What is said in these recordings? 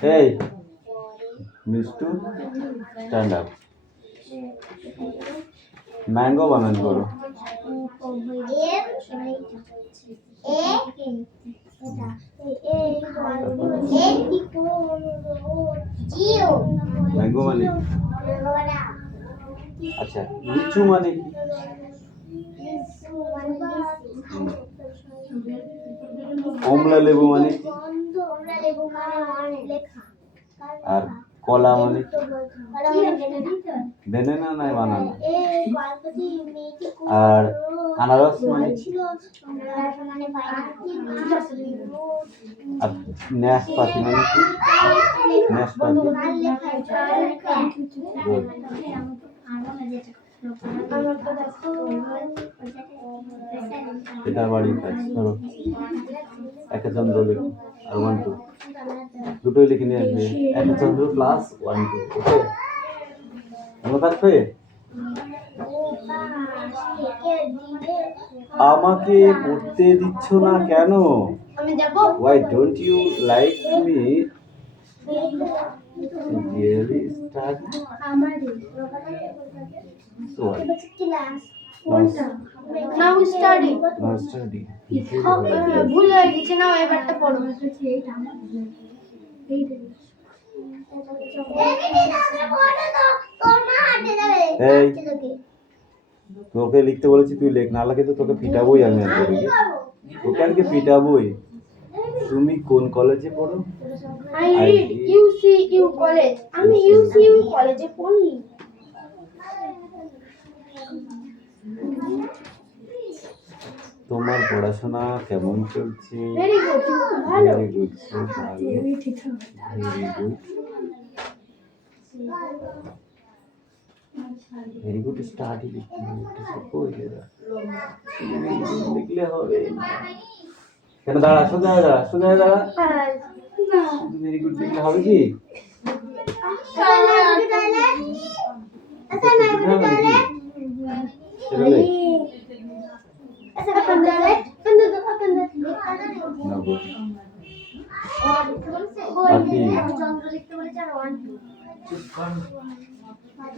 Hey, Mistu, stand up. Mango বানান করো। Mango মানে আচ্ছা, লিচু মানে কি? কমলা লেবু মানে কি? আর কলা মানে বেনানা না বানানা? আর আনারস মানে কি? আর নাশপাতি মানে কি? নাশপাতি এটা বাড়ির কাজ ধরো একটা চন্দ্র লিখো আর 1 2 দুটোই লিখে নিয়ে আসবে একটা চন্দ্র প্লাস 1 2 ওকে মনে থাকবে আমাকে পড়তে দিচ্ছ না কেন আমি যাব why don't you like me really study so now study ভুল হয়ে গেছে না এবারটা পড়ো তোকে লিখতে বলেছি তুই লেখ না লাগে তো তোকে পিটাবোই আমি আজকে তোকে আজকে পিটাবোই তুমি কোন কলেজে পড়ো I read UCU কলেজ আমি UCU কলেজে পড়ি তোমার পড়াশোনা কেমন চলছে ভেরি গুড ভালো ভেরি গুড ভেরি ঠিক very good very good study লিখলে হবে কেন দাঁড়া সোজা দাঁড়া ভেরি গুড লিখলে হবে কি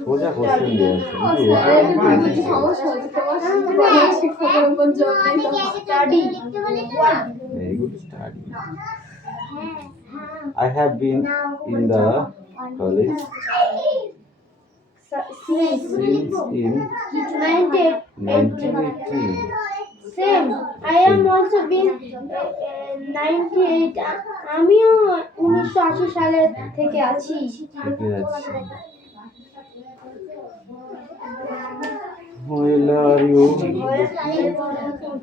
সোজা কোশ্চেন দিয়ে very good study I have been in the college since in 1980 same I am also been 98 আমিও 1980 সালে থেকে আছি Where are you?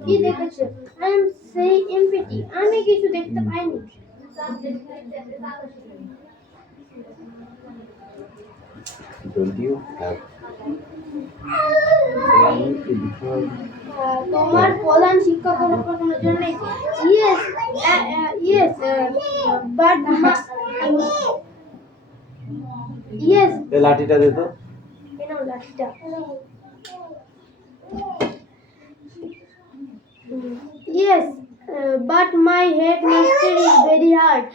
কি দেখেছো? I am saying empty. আমি কিছু দেখতে পাইনি। Don't you have any difficult? তোমার প্রধান শিক্ষক হলো কোনো জন্য yes but yes এই লাঠিটা দে তো কেন লাঠিটা yes but my headmaster is very hard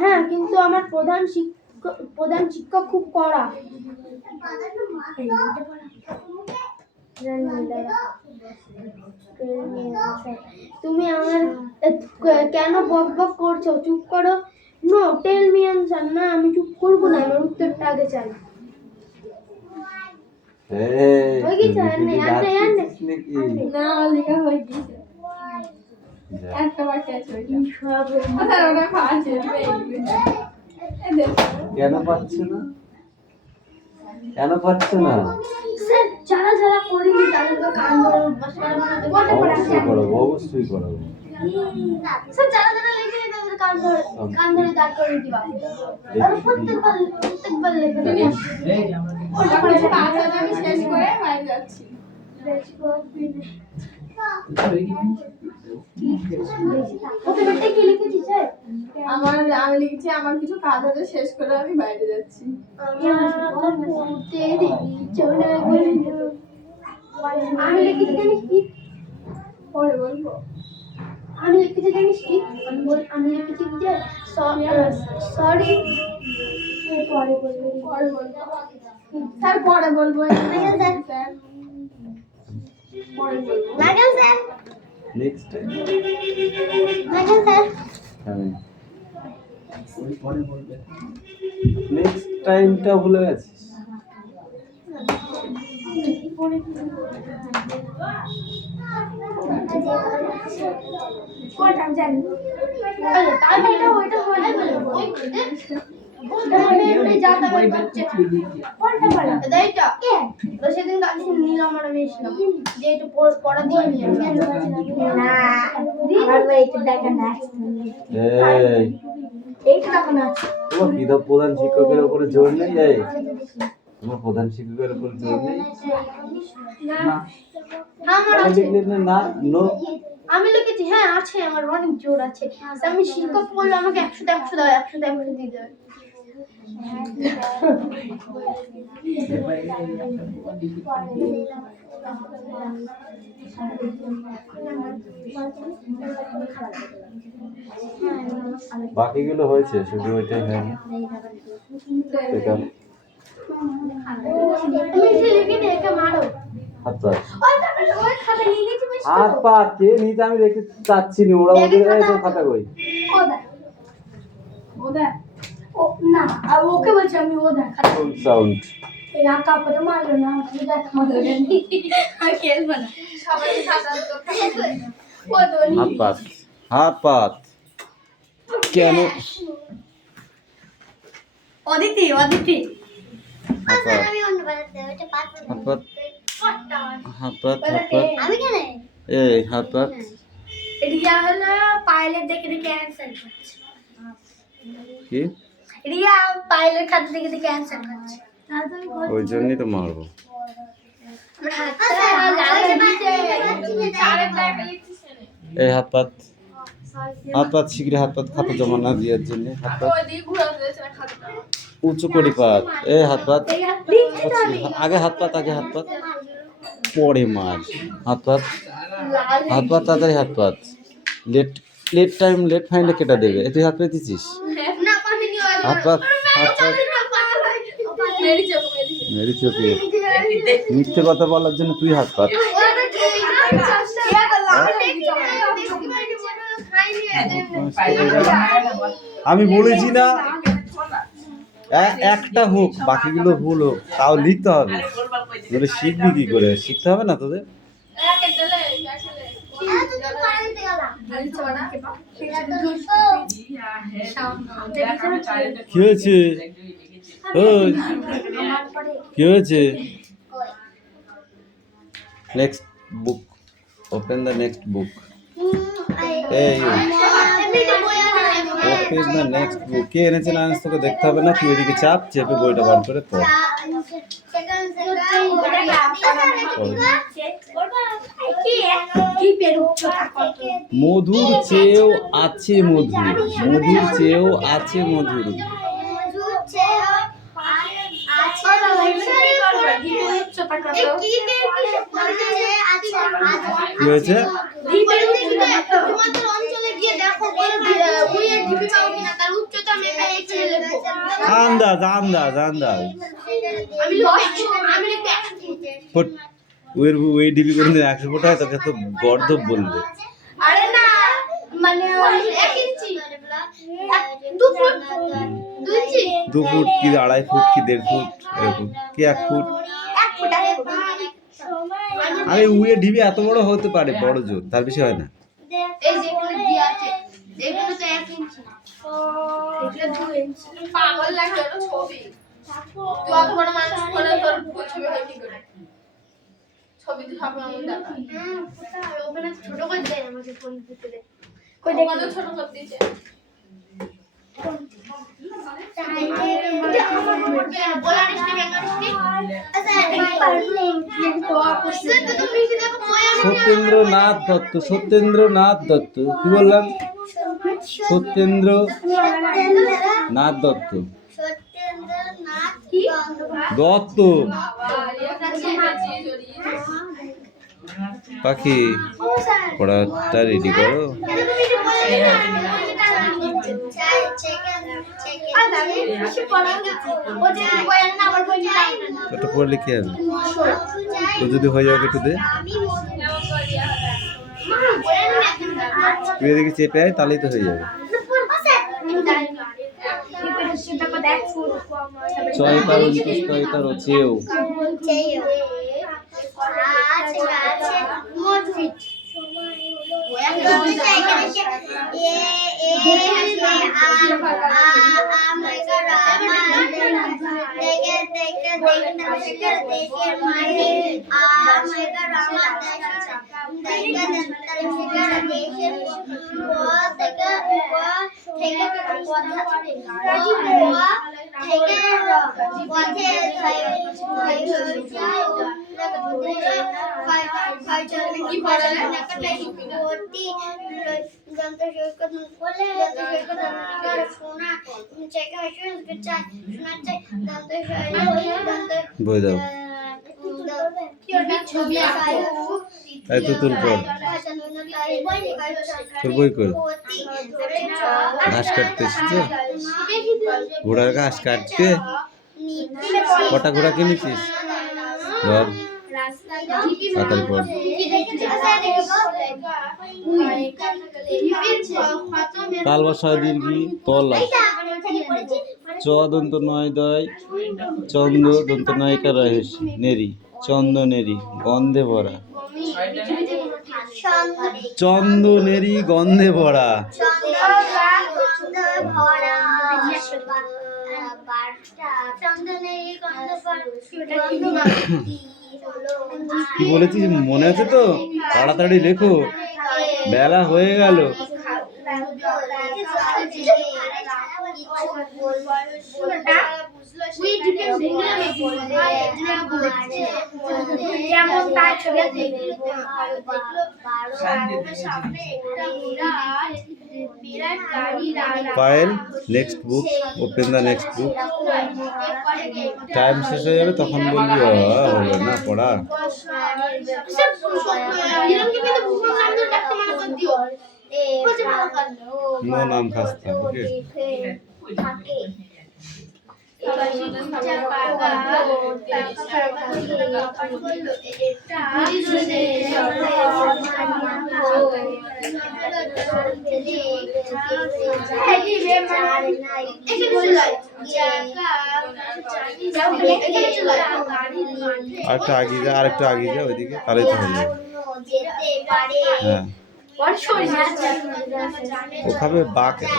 হ্যাঁ কিন্তু আমার প্রধান শিক্ষক খুব কড়া তুমি আমার কেন বক বক করছো? চুপ করো। No, tell me answer. না, আমি চুপ করবো না, আমার উত্তরটা আগে চাই। এই হয়ে গেছে? তুমি আর নেই, আর নেই, যাচ্ছিস নাকি? না, লেখা হয়ে গেছে। যা। একটা বাকি আছে ওইটা। সব আচ্ছা, ওটা পাঁচ এই দেখো। কেন পাচ্ছ না? কেন পাচ্ছ না? স্যার, যারা যারা করেনি তাদেরকে কান ধরে উঠবাস করে বানাতে বলতে পারে। অবশ্যই করবো, অবশ্যই করবো। স্যার, যারা যারা লেখেনি তাদের কান ধরে দাঁড় করে দিবা। আর প্রত্যেকবার লেখে দেবে। ওটা করেছে কাজ আছে, আমি শেষ করে বাইরে যাচ্ছি। প্রথমে কি লিখেছি স্যার? আমি লিখেছি আমার কিছু কাজ আছে, শেষ করে আমি বাইরে যাচ্ছি। আমি লিখেছি জানিস কি? পরে বলবো। আমি লিখেছি জানিস কি? আমি লিখেছি যে সরি। পরে বলবো। পরে বলবো স্যার, পরে বলবো স্যার, পরে বলবো। লাগান স্যার, নেক্সট টাইম লাগান স্যার। আমি নেক্সট টাইমটা ভুলে গেছিস। তাহলে এটা ওইটা হয় না বলে ওই সেদিন গাড়ি নিলাম আর আমি এসলাম যে একটু পড়া দিয়ে নিয়ে তোমার বিধব প্রধান শিক্ষকের উপরে জোর নেই? তোমার প্রধান শিক্ষকের উপর জোর নেই? আমার আছে। লিখলে না, নো। আমি লিখেছি হ্যাঁ আছে, আমার অনেক জোর আছে। আমি শিক্ষক বললে আমাকে 100তে 100 দাও, 100তে 100 দিয়ে দেবে। বাকিগুলো হয়েছে, শুধু ওইটাই হয়নি। এটা তুমি যে লিখে একা মারো। হাত পা ওই খাতা নিয়ে গেছি মিষ্টি। হাত পা কে নিতে আমি দেখতে চাচ্ছি না, ওরা ওদের সব খাতা কই? ও দেখ। ও না, আর ওকে বলছি আমি ও দেখা। Full sound. এই আকা পরে মারলো না, আমি দেখা মারলো না। আর খেলবো না। সবাই খাতা তো ও তো নি। হাত পা, হাত পা কেন? অদিতি অদিতি। হাত পা, আমি অন্য বানাতে ওটা পাঁচ হাত পা, হাত পা, হাত পা। আমি কেন? এই হাত পা। রিয়া হলো পাইলেট দেখে দেখে অ্যানসার করছে। কি? রিয়া পাইলেট খাতা দেখে দেখে অ্যানসার করছে। ওই জন্যই তো মারবো। এই হাত পাত, হাত পাত শিগগিরি হাত পাত, খাতা জমা না দেওয়ার জন্য হাত পাত ওইদিকে ঘুরাতে যাচ্ছে না খাতাটা। উঁচু করি পাত। এই হাত পাত, আগে হাত পাত, আগে হাত পাত, পরে মার। হাত পাত, হাত পাত, তাড়াতাড়ি হাত পাত। লেট লেট টাইম লেট ফাইন্ডে কেটে দেবে। তুই হাত পেতেছিস? হাত পাত, হাত পাত। মেরি চোখে মিথ্যে কথা বলার জন্য তুই হাত পাত। আমি বলেছি না একটা হোক, বাকিগুলো ভুল হোক, তাও লিখতে হবে। তোদের শিখবি কি করে? শিখতে হবে না তোদের? কি হয়েছে? ওই কি হয়েছে? Next book, open the next book. এই ওপেন দ্য নেক্সট বুক। কে এনেছে না এনেছে তোকে দেখতে হবে না, তুই এদিকে চাপ, চেপে বইটা বার করে পড়। মধুর চেয়েও আছে মধুর, মধুর চেয়েও আছে মধুর। কি হয়েছে? আন্দাজ আন্দাজ আন্দাজ। ওই ডিবি করে 100 ফুট হয় তোকে তো গর্দব বলবে। আরে না মানে ওই 1 ইঞ্চি 2 ফুট 2 ইঞ্চি 2 ফুট কি 2.5 ফুট কি 1.5 ফুট এরকম কি 1 ফুট? 1 ফুট আরে উয়ে ডিবি এত বড় হতে পারে, বড় জোর, তার বেশি হয় না। এই যে এখানে দিয়ে আছে এগুলো তো 1 ইঞ্চি এগুলো 2 ইঞ্চি পাগল লাগে ওটা ছবি তুই অত বড় মানুষ করে তোর ছবি হয় কি করে ছবি তো সব এমন দেখায় ওখানে ছোট করে দেয় আমাকে ফোন ভিতরে কই দেখো ছোট করে দিয়েছে সত্যেন্দ্রনাথ দত্ত, সত্যেন্দ্রনাথ দত্ত, কি বললাম? সত্যেন্দ্রনাথ দত্ত, দত্ত পাখি পড়াটা রেডি করো। ওটা পড়লে কি হবে? তো যদি হয়ে যাবে একটু দে, তুই এদিকে চেপে আয়, তাহলেই তো হয়ে যাবে। চয়কার চয়কার চেয়েও বই দাও, তাই তো তুল পর তোর বই কর। ঘাস কাটতে এসেছো, ঘোড়ার ঘাস কাটতে। কটা ঘোড়া কিনেছিস? ধর তাড়াতাড়ি পর। তাল বসায় দীর্ঘি তলা চ দন্ত নয় দয় চন্দ্র দন্ত নয়কা রহেশ নেরি চন্দনেরি গন্ধে ভরা, চন্দনেরি গন্ধে ভরা। কি বলেছিস মনে আছে তো? তাড়াতাড়ি লেখো, বেলা হয়ে গেল। Payel next book, open the next book. Time শেষ হয়ে যাবে তখন বলবি হলো না পড়া। নো নাম খাস্তা, ওকে। আরেকটা আগে যা, আরেকটা আগে যা ওইদিকে, তাহলেই তো হয়ে যাবে। হ্যাঁ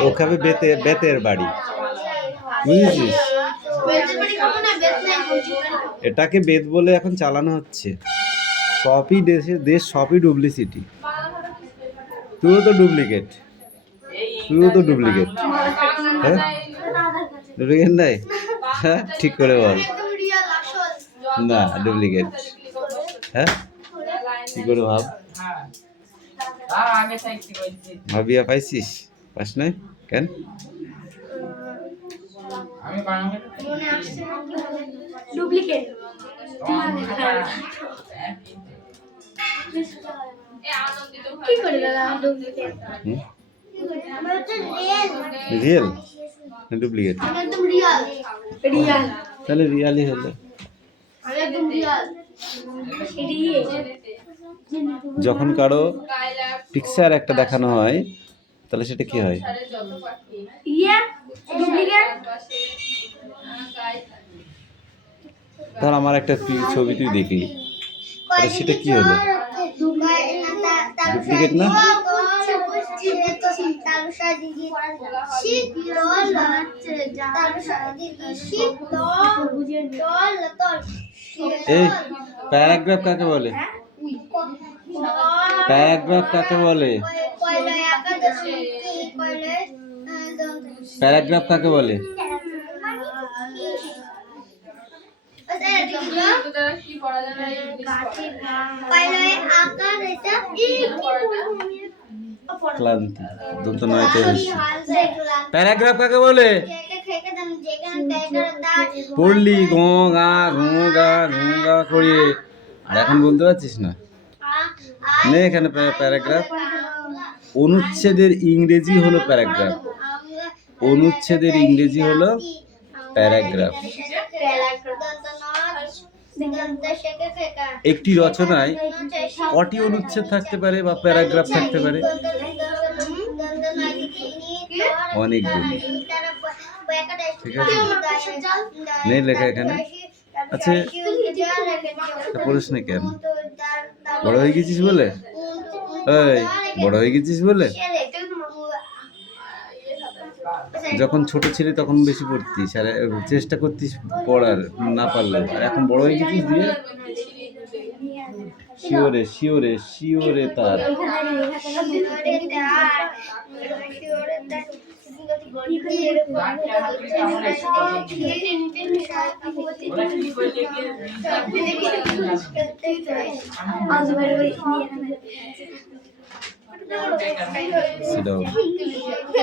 ও খাবে বেতের বাড়ি, বুঝেছিস? এটাকে বেত বলে এখন চালানো হচ্ছে। সবই দেশ সবই ডুপ্লিসিটি। তুইও তো ডুপ্লিকেট, হ্যাঁ ডুপ্লিকেট নাই? হ্যাঁ ঠিক করে বল না ডুপ্লিকেট। হ্যাঁ কি করে ভাব, ভাবিয়া পাইছিস? পাস নাই কেন? ডুপ্লিকেট কি করে দাদা ডুপ্লিকেট? রিয়েল না ডুপ্লিকেট? একদম রিয়াল তাহলে রিয়ালই হলো। একদম রিয়াল। যখন কারো পিকচার একটা দেখানো হয় তাহলে সেটা কি হয়? ধর আমার একটা ছবি তুই দেখলি, তাহলে সেটা কি হলো? ডুপ্লিকেট না? এই প্যারাগ্রাফ কাকে বলে? প্যারাগ্রাফ কাকে বলে? প্যারাগ্রাফ কাকে বলে? ক্লান্তি দন্ত নয়তে হয়েছে। প্যারাগ্রাফ কাকে বলে? পড়লি গ গা ঘু গা করিয়ে, আর এখন বলতে পারছিস না? নে এখানে প্যারাগ্রাফ। অনুচ্ছেদের ইংরেজি হলো প্যারাগ্রাফ। অনুচ্ছেদের ইংরেজি হলো প্যারাগ্রাফ। একটি রচনায় কটি অনুচ্ছেদ থাকতে পারে বা প্যারাগ্রাফ থাকতে পারে? অনেকগুলি। ঠিক আছে, নেই লেখা এখানে। আচ্ছা, পড়িস না কেন? বড় হয়ে গেছিস বলে? এই বড় হয়ে গেছিস বলে? যখন ছোট ছিলি তখন বেশি পড়তিস আর চেষ্টা করতিস পড়ার, না পারলেও, আর এখন বড় হয়ে গেছিস দিয়ে শিওরে শিওরে শিওরে তার। Sit down.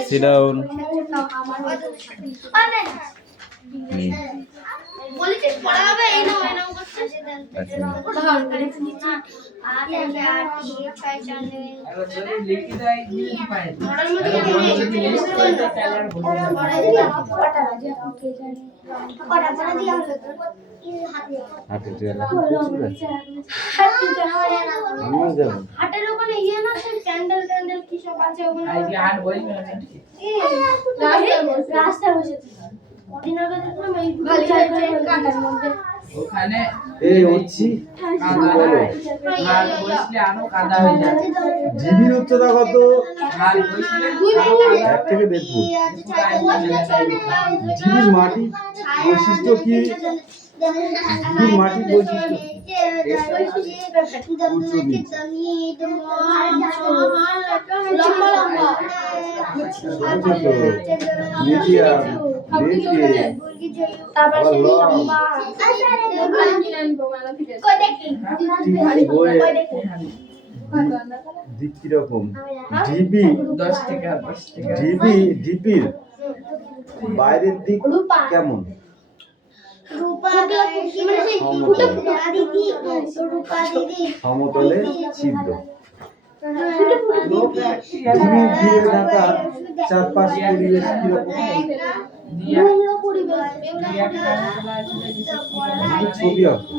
Sit down. হাটের ওখানে ইয়ে না ক্যান্ডেল ট্যান্ডেল কি সব আছে ওখানে? রাস্তা বসেছে ওদিন আগে দেখলাম এই কাটার মধ্যে ওখানে এই হচ্ছি জিবির উচ্চতা কত? 1 থেকে 1.5 ফুট। জিবির মাটি বৈশিষ্ট্য কি? জিবির মাটির বৈশিষ্ট্য দিক কিরকম? ঢিপি ঢিপির বাইরের দিক কেমন? সমতলে ছিদ্র। ঢিপির ঘিরে থাকা চারপাশ পরিবেশ কিরকম? ছবি আঁকো।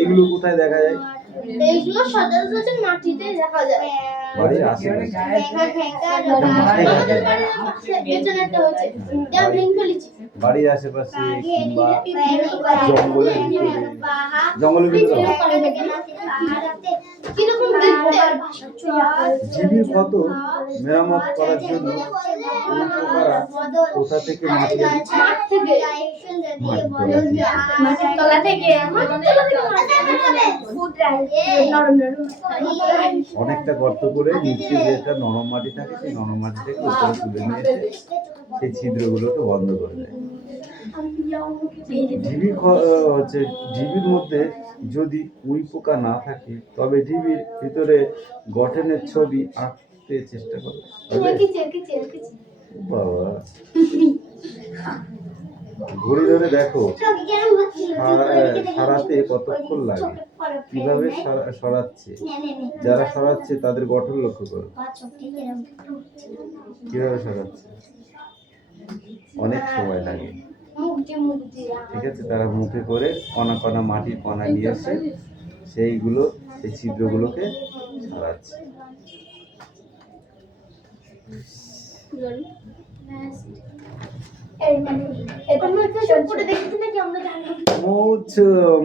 এগুলো কোথায় দেখা যায়? এইগুলো সচরাচর মাটিতে দেখা যায়। বাড়ির আশেপাশে। বাড়ির আশেপাশে কিংবা জঙ্গলের ভিতরে। জঙ্গলের ভিতরে জীবির ক্ষত মেরামত করার জন্য কোথা থেকে মাটির তলা থেকে অনেকটা গর্ত করে নিচে যেটা নরম মাটি থাকে সেই নরম মাটি থেকে উপরে তুলে নিয়ে এসে সেই ছিদ্রগুলোকে বন্ধ করে দেয়। ঢিবির মধ্যে যদি উই পোকা না থাকে তবে ঢিবির ভিতরে গঠনের ছবি আঁকতে চেষ্টা করো। বাবা ঘড়ি ধরে দেখো সারাতে কতক্ষণ লাগে, কিভাবে সরাচ্ছে, যারা সরাচ্ছে তাদের গঠন লক্ষ্য করো, কিভাবে সরাচ্ছে, অনেক সময় লাগে। ঠিক আছে, তারা মুখে করে কণা কণা মাটির কণা নিয়ে এসে সেই ছিদ্রগুলোকে সরাচ্ছে।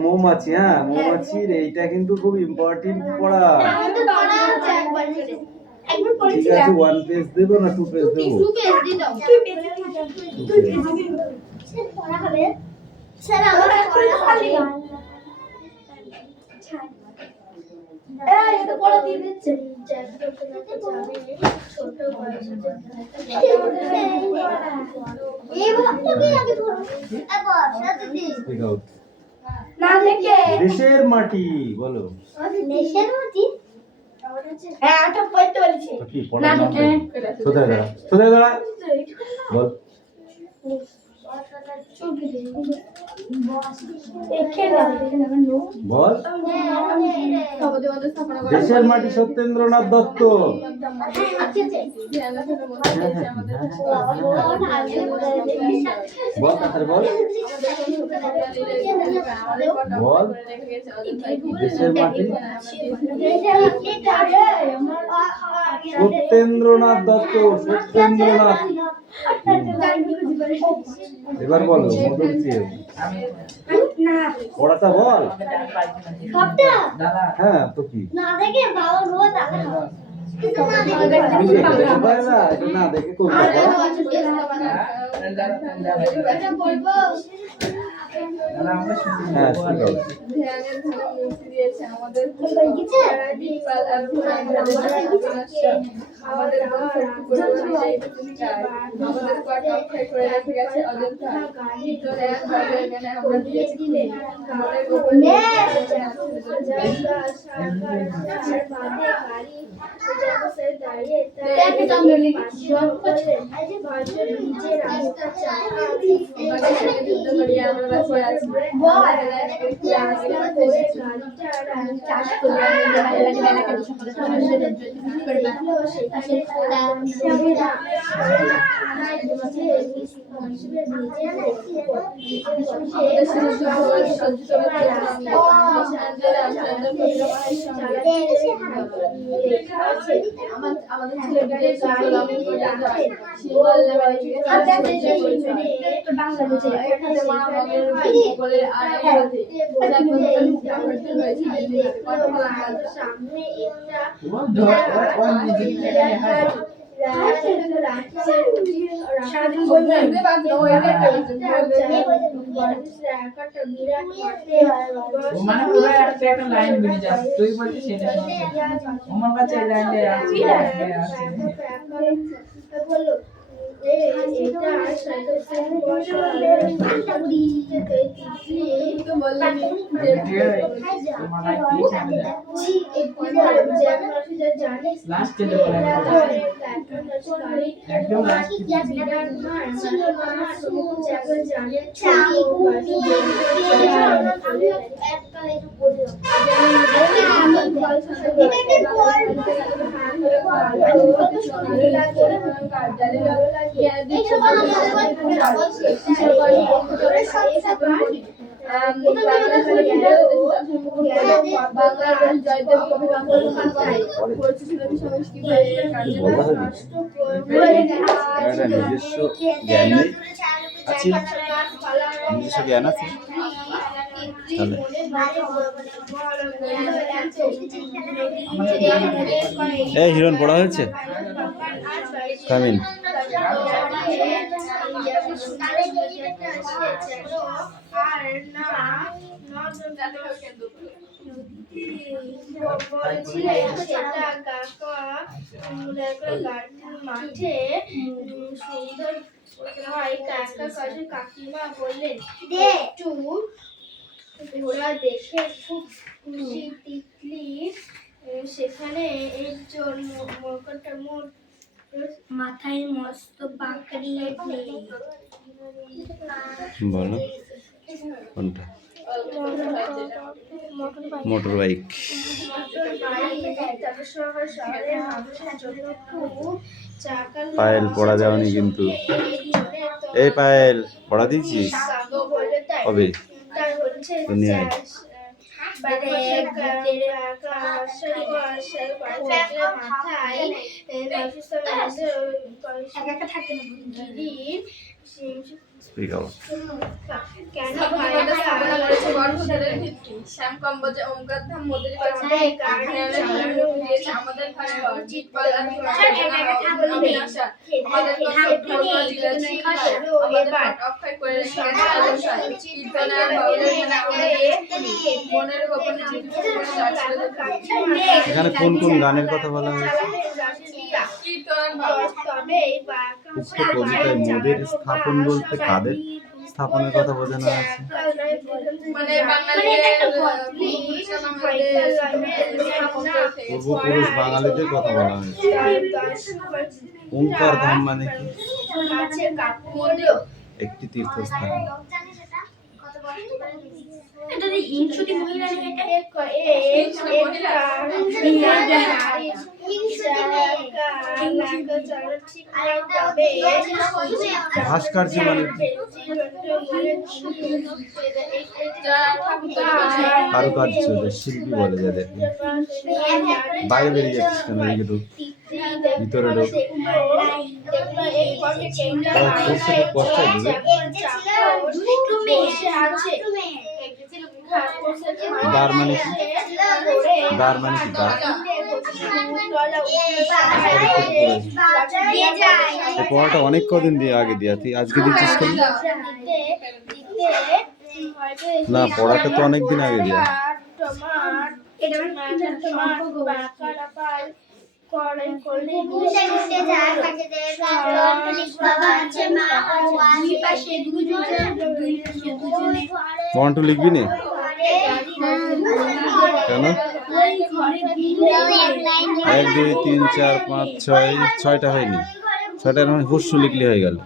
মৌমাছি, হ্যাঁ মৌমাছির এইটা কিন্তু খুব ইম্পর্টেন্ট পড়া। ঠিক আছে, 1 পেজ দেবো না 2 পেজ দেবো? দেশের মাটি বলো। দেশের মাটি কি পড়ার নাম? সোজা দাঁড়া বল। বল। দেশের মাটি সত্যেন্দ্রনাথ দত্ত। বল তাড়াতাড়ি বল। বল দেশের মাটি সত্যেন্দ্রনাথ দত্ত। সত্যেন্দ্রনাথ। এবার বলো পড়াটা বল। হ্যাঁ তো কি না দেখে করবো। হ্যাঁ লাইন বেরিয়ে যাচ্ছে, তুই বলছিস সেটা আমার কাছে লাইনে আছে। নিজস্ব জ্ঞান নেই আছে, নিজস্ব জ্ঞান আছে তাহলে এই হিরণ পড়া হয়েছে কামিন। মাঠে সুন্দর কাকিমা বললেন একটু ঘোড়া দেখে খুব খুশি তিতলি সেখানে একজন মকরটা মোট মাথায় মস্ত পাকড়ি বলো কোনটা? Motor bike. Motor bike. Payel পড়া যাওনি কিন্তু। এই পায়েল পড়া দিয়েছিস কবে? দুনিয়ায় স্পিক আউট। স্থাপনা করেছে গর্ভধারের ভিত্তি। শ্যাম কম্বোজে ওমকার ধাম মোদের কাছে আমাদের ভাস্কর জিতপাল আদি অবিনাশা আমাদের অক্ষয় করে রেখে কীর্তনের বাউলের মনের গোপনে এখানে কোন কোন গানের কথা বলা হয়েছে? কীর্তনের বাউল উক্ত কবিতায় মোদের স্থাপন বলতে কাদের স্থাপনের কথা বোঝানো হয়েছে? মানে বাঙালিদের পূর্বপুরুষ বাঙালিদের কথা বলা হয়েছে। ওঙ্কার ধাম মানে কি? একটি তীর্থস্থান। ভাস্কর্য মানে কি? কারুকার্য, যে শিল্পী বলে যাদেরকে। বাইরে বেরিয়ে যাচ্ছিস কেন? এদিকে ঢুক, ভিতরে ঢুক। খুব কষ্ট হচ্ছে। দার মানে কি? দার মানে কি? দার এই পড়াটা অনেক কদিন দিয়ে আগে দিয়া, তুই আজকে দিচ্ছিস কেন? না, পড়াটা তো অনেক দিন আগে দিয়া। ওয়ান টু লিখবি না কেন? 1 2 3 4 5 6 6টা হয়নি। 6টার মানে হুসু লিখলে হয়ে গেল।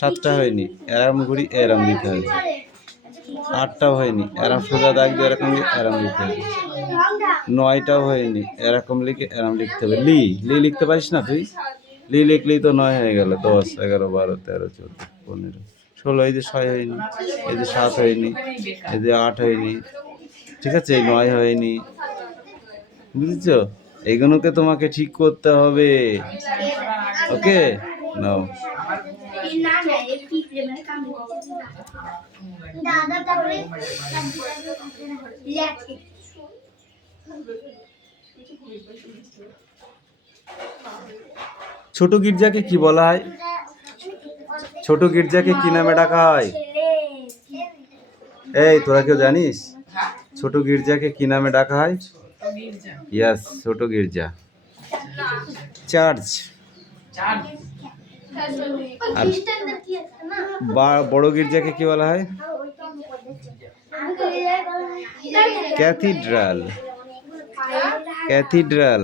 7টা হয়নি, এরম ঘুরি এরম দিতে হবে। 8টাও হয়নি, এরম সোজা দাগ দিয়ে এরকম এরম দিতে হবে। 9টাও হয়নি, এরকম লিখে এরম লিখতে হবে। লি লি লিখতে পারিস না তুই? লি লিখলেই তো 9 হয়ে গেল। 10 11 12 13 14 15 16। এই যে 6 হয়নি, এই যে 7 হয়নি, এই যে 8 হয়নি, ঠিক আছে? এই 9 হয়নি, বুঝেছো? এইগুলোকে তোমাকে ঠিক করতে হবে। ওকে, নাও। ছোট গির্জাকে কি বলা হয়? ছোট গির্জাকে কি নামে ডাকা হয়? এই তোরা কেউ জানিস ছোট গির্জাকে কি নামে ডাকা হয়? ইয়েস, ছোট গির্জা। চার্চ। আর বড় গির্জাকে কি বলা হয়? ক্যাথিড্রাল। ক্যাথিড্রাল।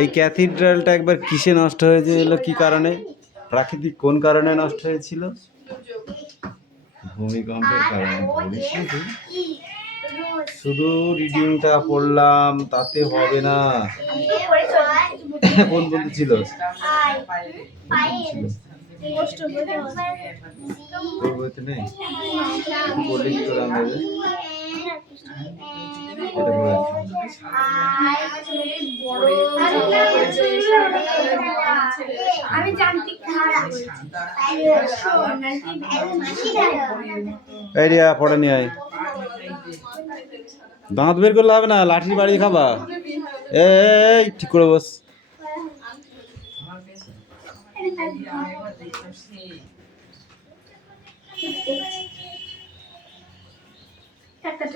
এই ক্যাথিড্রালটা একবার কিসে নষ্ট হয়েছিল? কি কারণে? প্রাকৃতিক কোন কারণে নষ্ট হয়েছিল? ভূমিকম্পের কারণে। শুধু রিডিংটা পড়লাম তাতে হবে না। কোন বন্ধু ছিল? তোর বইতে নেই? বললি কি করে আমরা? আইডিয়া পড়ে নিয়ে আয়। দাঁত বের করলে হবে না, লাঠি বাড়ি খাবা। এই ঠিক করে বস। একটা